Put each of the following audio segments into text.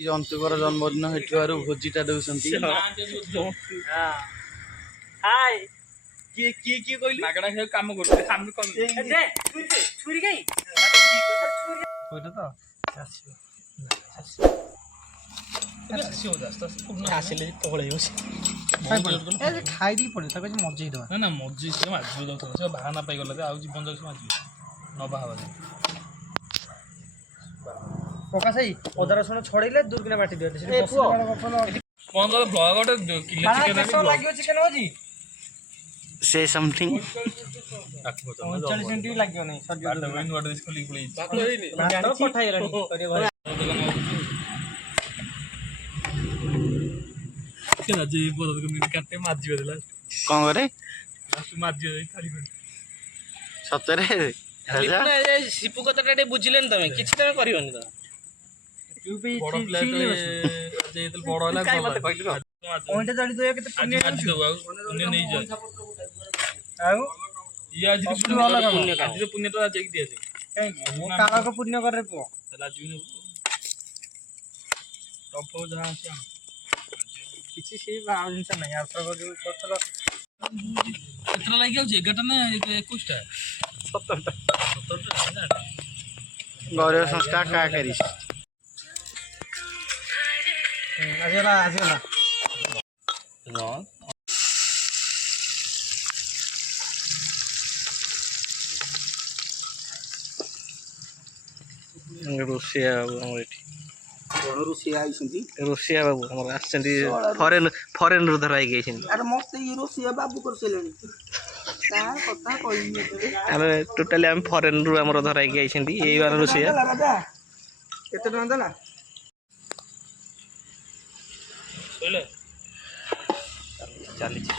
ଜନ୍ତୁଙ୍କର ଜନ୍ମଦିନ ହେଇଥିବାରୁ ଭୋଜିଟା ଦଉଛନ୍ତି। ହାଇ କିଏ କିଏ କିଏ କହିଲି ମାଗଣା ଖେଳ କାମ କରୁଛି ଆମେ କଣ ଛୁରୀ କାଇଁ ଆସିଲେ ପଳେଇବ ଖାଇଦେଇ ପଡେ ତାକୁ ମଜେଇ ଦବା ନା ମଜି ସେ ମାଜିବ ଦଉଥିଲା ସେ ବାହାନା ପାଇଗଲା ଯେ ଆଉ ଜୀବନ ଯାଉଛି ମାଜିବ ନ ବାହାବା ପକା ସେଇ ଅଦା ରସୁଣ ଛଡେଇଲେ ଦୁର୍କିନା ବାଟି ଦିଅନ୍ତି ସେଠି କଣ କର ବ୍ଲଗ ଗୋଟେ କିଲେ ଚିକେନ ଲାଗିବ ଚିକେନ ଭୋଜି ସେ ସମଥିଙ୍ଗ 39 ମିନିଟ୍ ବି ଲାଗିବ ନାହିଁ ନୂଆ ଡ୍ରେସ୍ ଖୋଲିକି ପଳେଇଛି କାଟେ ମାଜିବ ଦେଲା କଣ କରେ ମାଜିବ ସତରେ ଶିପୁ କଥାଟା ଟିକେ ବୁଝିଲେନି ତମେ କିଛି ତମେ କରିବନି ତ ବଡ ପିଲା ବଡ ହେଲା ନେଇଯାଏ ଆଉ ଇଏ ଆଜି ପୁଣ୍ୟଟା ଯାଇକି ଦିଆଯାଏ କାଳକ ପୁଣ୍ୟ କରେ ପୁଅ ଆଜି ଟପ ଯାହା ଅଛି କିଛି ସେ ଜିନିଷ ନାହିଁ କେତେଟା ଲାଗି ଯାଉଛି 11ଟା ନା 21ଟା 17ଟା ଗୌରବ ସଂସ୍ଥା କା କରିଛି ଆସିଗଲା ରୋଷିଆ ବାବୁ ଆମର ଏଠି କଣ ରୋଷିଆ ଆଇଛନ୍ତି ରୋଷିଆ ବାବୁ ଆମର ଆସିଛନ୍ତି ଫରେନରୁ ଧରା ହେଇକି ଆଇଛନ୍ତି ଆରେ ମତେ ଇ ରୋଷିଆ ବାବୁ କରିସାରିଲେଣି କଥା କହିବି ଆମେ ଟୋଟାଲି ଆମେ ଫରେନରୁ ଆମର ଧରା ହେଇକି ଆଇଛନ୍ତି ଏଇ ବାର ରୋଷିଆ କେତେ ଟଙ୍କା ଦେଲା ଚାଲିଛି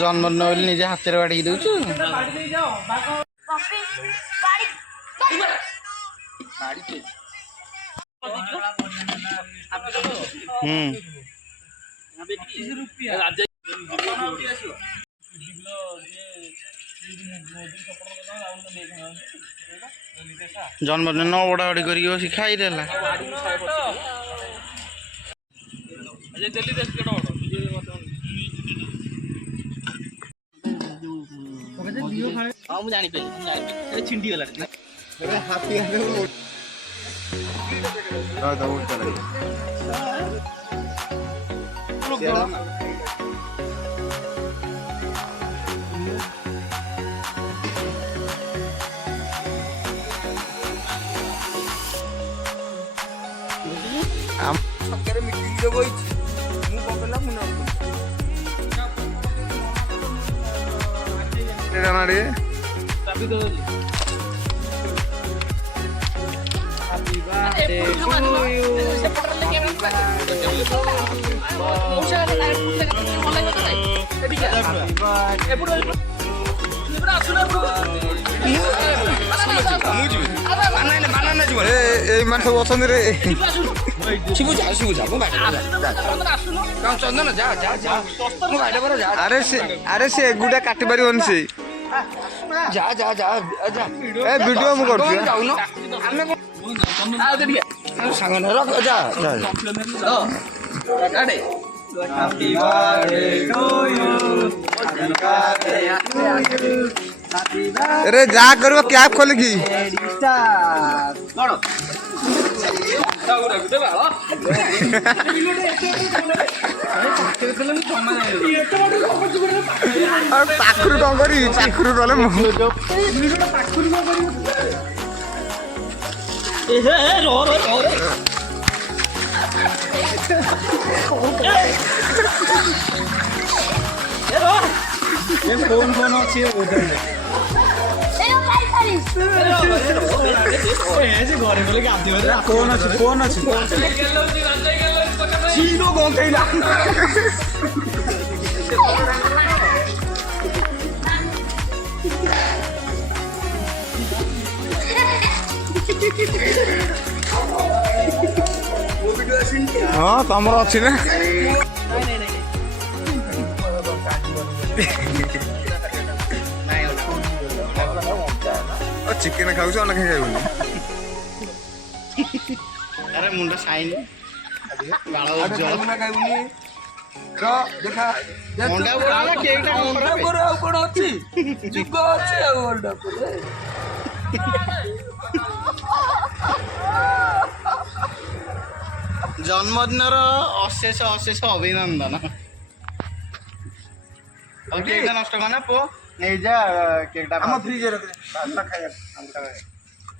ଜନ୍ମଦିନ ବୋଲି ନିଜେ ହାତରେ ବାଡିକି ଦଉଛୁ ଜନ୍ମଦିନ ବଡା ବଡି କରିକି ବସି ଖାଇଦେଲା ହଁ ମୁଁ ଜାଣିପାରିଲି ଛିଣ୍ଡିଗଲା ଛକରେ ମିଟିଂ ରେ ବଇଛି ମୁଁ କଣ କଲା ମୁଁ ଚାବି ଦଉଛି ଏଇ ମାନେ ସବୁ ଅଛନ୍ତି ରେ ଆରେ ସେ ଏଗୁଟା କାଟି ପାରିବନି ସେ ଯା ଯା ଯା ଯା ଏ ଭିଡିଓ ମୁଁ କରୁଛି ଯାଉନ ଆମେ ସାଙ୍ଗ ରଖ ଯା Happy birthday to you. Happy birthday to you. Happy birthday. अरे जा करो कैप खोल की पाखुरु डंगरी पाखुरु गले रो ଫୋନ ଅଛି ଘରେ ଗଲେ ଗାଧୋଇବାରେ ଫୋନ ଅଛି ଚିର ଗନ୍ଧେଇଲା ହଁ ତମର ଅଛି ନା ଚିକେନ ଖାଉଛ ଅଣ୍ଡା ଖାଇ ଖାଇବୁନି ଆରେ ମୁଣ୍ଡ ସାଇନି ବାଳ ଖାଇବୁନି ଦେଖା ଅଣ୍ଡା ବରା କେକଟା ଅଣ୍ଡା ପରେ ଆଉ କଣ ଅଛି ଯୁଗ ଅଛି ଆଉ ଅଣ୍ଡା ପରେ ଜନ୍ମଦିନର ଅଶେଷ ଅଶେଷ ଅଭିନନ୍ଦନ ଆଉ କେକଟା ନଷ୍ଟ କରନା ପୁଅ ନେଇଯା କେକଟା ଆମ ଫ୍ରିଜରେ ରଖ ଖାଇବା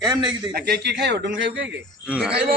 ଏମ ନେଇକି ଦେଇ କେକ୍ କି ଖାଇବ ଟୁନ ଖାଇବୁ କେକ୍ ଖାଇବ